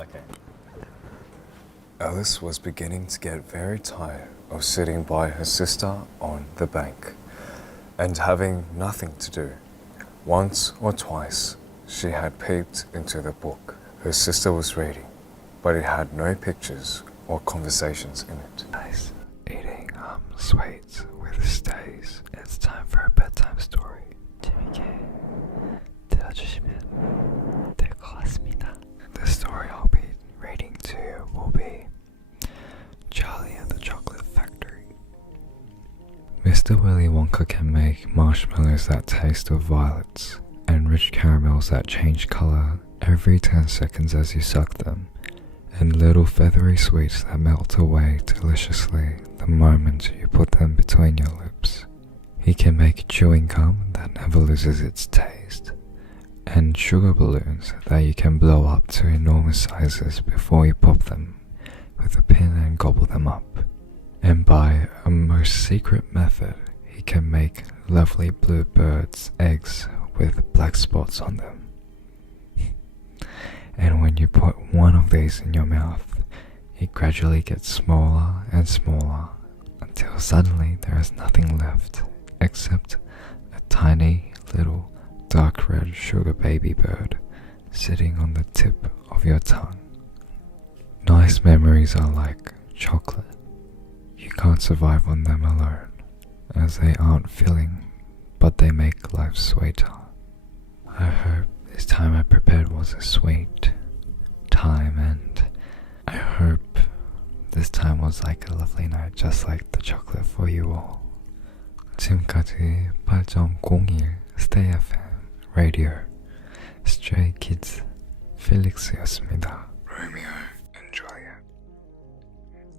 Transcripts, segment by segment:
Okay. Alice was beginning to get very tired of sitting by her sister on the bank and having nothing to do. Once or twice, she had peeped into the book her sister was reading, but it had no pictures or conversations in it. Guys, eating sweets with stays. It's time for a bedtime story. 재밌게 들어주시면 될 것 같습니다. The story I'll be reading to you will be Charlie and the Chocolate Factory. Mr. Willy Wonka can make marshmallows that taste of violets and rich caramels that change color every 10 seconds as you suck them, and little feathery sweets that melt away deliciously the moment you put them between your lips. He can make chewing gum that never loses its taste, and sugar balloons that you can blow up to enormous sizes before you pop them with a pin and gobble them up. And by a most secret method, he can make lovely blue birds' eggs with black spots on them. And when you put one of these in your mouth, it gradually gets smaller and smaller until suddenly there is nothing left except a tiny little dark red sugar baby bird sitting on the tip of your tongue. Nice memories are like chocolate. You can't survive on them alone, as they aren't filling, but they make life sweeter. I hope this time I prepared was a sweet time, and I hope this time was like a lovely night, just like the chocolate for you all. 지금까지 8.01 Stay FM Radio Stray Kids Felix이었습니다. Romeo and Juliet.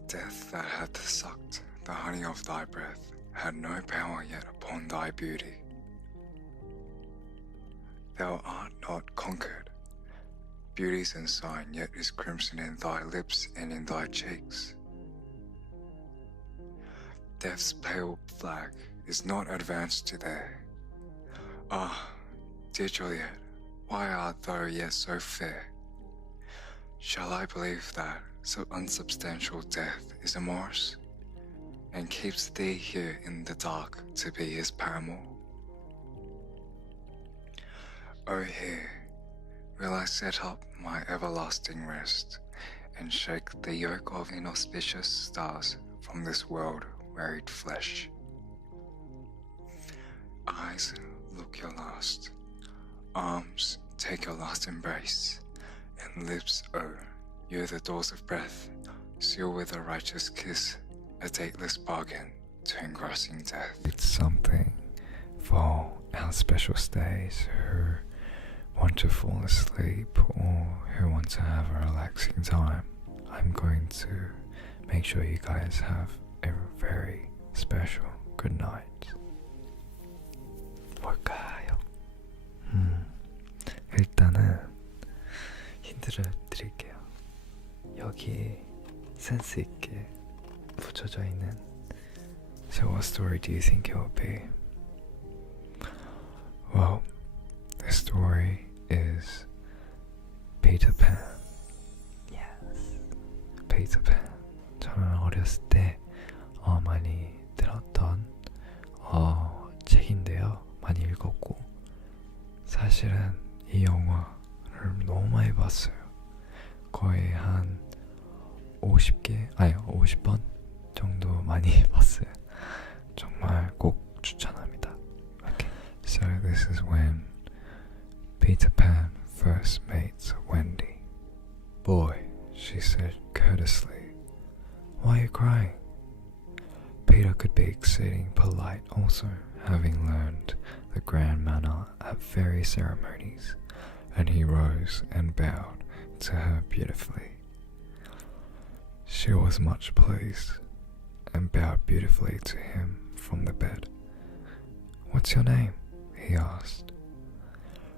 Death that hath sucked the honey of thy breath had no power yet upon thy beauty. Thou art not conquered. Beauty's ensign yet is crimson in thy lips and in thy cheeks. Death's pale flag is not advanced to there. Ah, dear Juliet, why art thou yet so fair? Shall I believe that so unsubstantial death is amorous, and keeps thee here in the dark to be his paramour? Oh, here will I set up my everlasting rest, and shake the yoke of inauspicious stars from this world-wearied flesh. Eyes, look your last. Arms, take your last embrace. And lips, oh, you the doors of breath, seal with a righteous kiss, a dateless bargain to engrossing death. It's something for our special stays who want to fall asleep or who want to have a relaxing time. I'm going to make sure you guys have a very special good night. 뭘까요? 일단은 힌트를 드릴게요. 여기 센스 있게 붙여져 있는 So what story do you think it will be? Well, the story is Peter Pan. Yes. Peter Pan. 저는 어렸을 때 많이 들었던 책인데요. 많이 읽었고 사실은 이 영화를 너무 많이 봤어요. 거의 한 50번 정도 많이 봤어요. 정말 꼭 추천합니다. Okay. So this is when Peter Pan first meets Wendy. Boy, she said courteously, why are you crying? Peter could be exceeding polite also, having learned the grand manner at fairy ceremonies, and he rose and bowed to her beautifully. She was much pleased, and bowed beautifully to him from the bed. What's your name? He asked.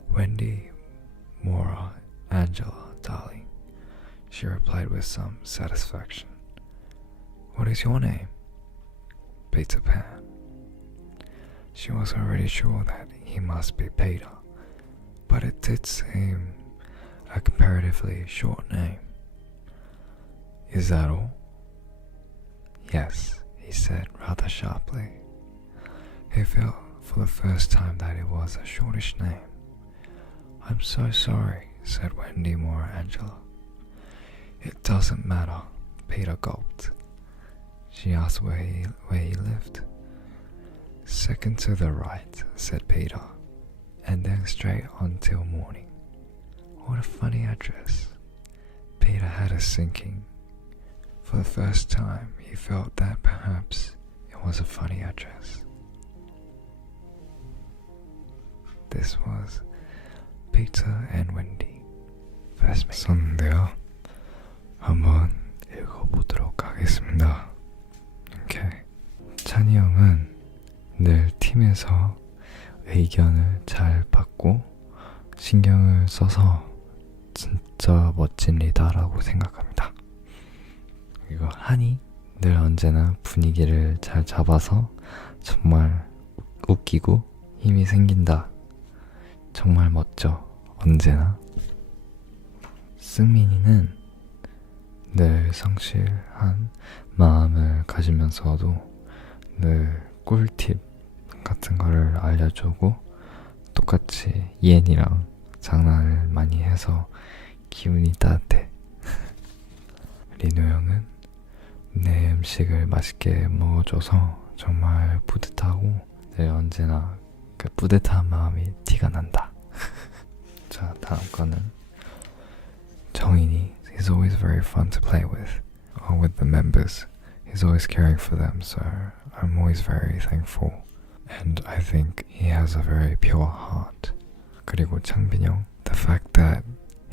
Wendy, Mora, Angela, darling, she replied with some satisfaction. What is your name? Peter Pan. She was already sure that he must be Peter, but it did seem a comparatively short name. Is that all? Yes, he said rather sharply. He felt for the first time that it was a shortish name. I'm so sorry, said Wendy more Angela. It doesn't matter, Peter gulped. She asked where he lived. Second to the right, said Peter, and then straight on till morning. What a funny address. Peter had a sinking. For the first time, he felt that perhaps it was a funny address. This was Peter and Wendy first meeting. 썼는데요. 한번 읽어보도록 하겠습니다. Okay. 찬이 형은 늘 팀에서 의견을 잘 받고 신경을 써서 진짜 멋진 리더라고 생각합니다. 그리고 한이 늘 언제나 분위기를 잘 잡아서 정말 웃기고 힘이 생긴다. 정말 멋져, 언제나. 승민이는 늘 성실한 마음을 가지면서도 늘 꿀팁 같은 거를 알려주고 똑같이 이엔이랑 장난을 많이 해서 기분이 따뜻해. 리노 형은 내 음식을 맛있게 먹어줘서 정말 뿌듯하고 늘 언제나 그 뿌듯한 마음이 티가 난다. 자, 다음 거는 정인이. He's always very fun to play with the members. He's always caring for them, so I'm always very thankful. And I think he has a very pure heart. 그리고 창빈형, the fact that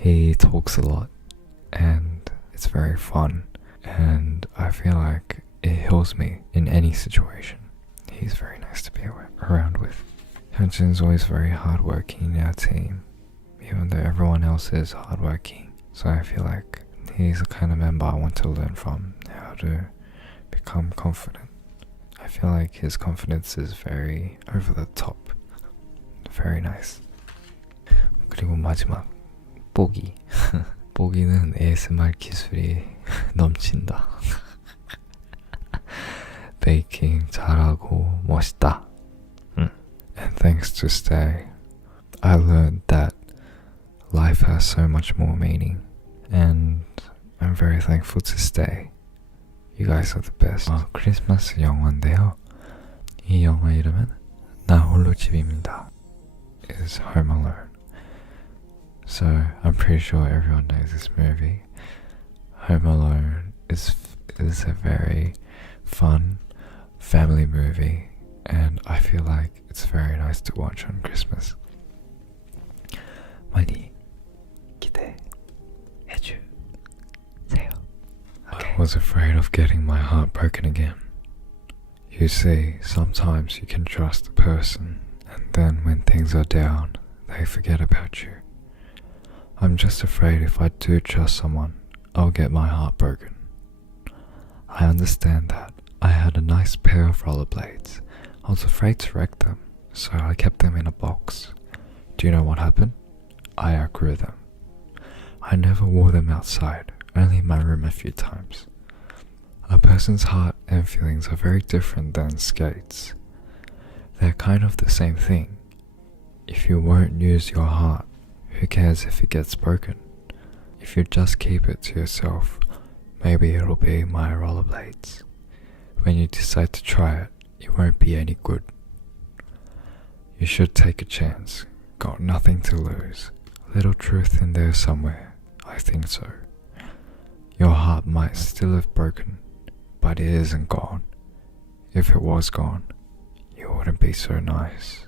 he talks a lot and it's very fun, and I feel like it heals me in any situation. He's very nice to be around with. Hyunjin's always very hardworking in our team, even though everyone else is hardworking. So I feel like he's the kind of member I want to learn from, how to become confident. I feel like his confidence is very over the top. Very nice. 그리고 마지막, 뽀기. 뽀기는 ASMR 기술이 넘친다. 베이킹 잘하고 멋있다. And thanks to Stay, I learned that life has so much more meaning. And I'm very thankful to Stay. You guys are the best. 크리스마스 영화인데요. 이 영화 이름은 나 홀로 집입니다. Is Home Alone. So I'm pretty sure everyone knows this movie. Home Alone is a very fun family movie, and I feel like it's very nice to watch on Christmas. 많이 기대해주세요. Okay. I was afraid of getting my heart broken again. You see, sometimes you can trust a person, and then when things are down, they forget about you. I'm just afraid if I do trust someone, I'll get my heart broken. I understand that. I had a nice pair of rollerblades. I was afraid to wreck them, so I kept them in a box. Do you know what happened? I outgrew them. I never wore them outside, only in my room a few times. A person's heart and feelings are very different than skates. They're kind of the same thing. If you won't use your heart, who cares if it gets broken? If you just keep it to yourself, maybe it'll be my rollerblades. When you decide to try it, it won't be any good. You should take a chance. Got nothing to lose. Little truth in there somewhere. I think so. Your heart might still have broken, but it isn't gone. If it was gone, you wouldn't be so nice.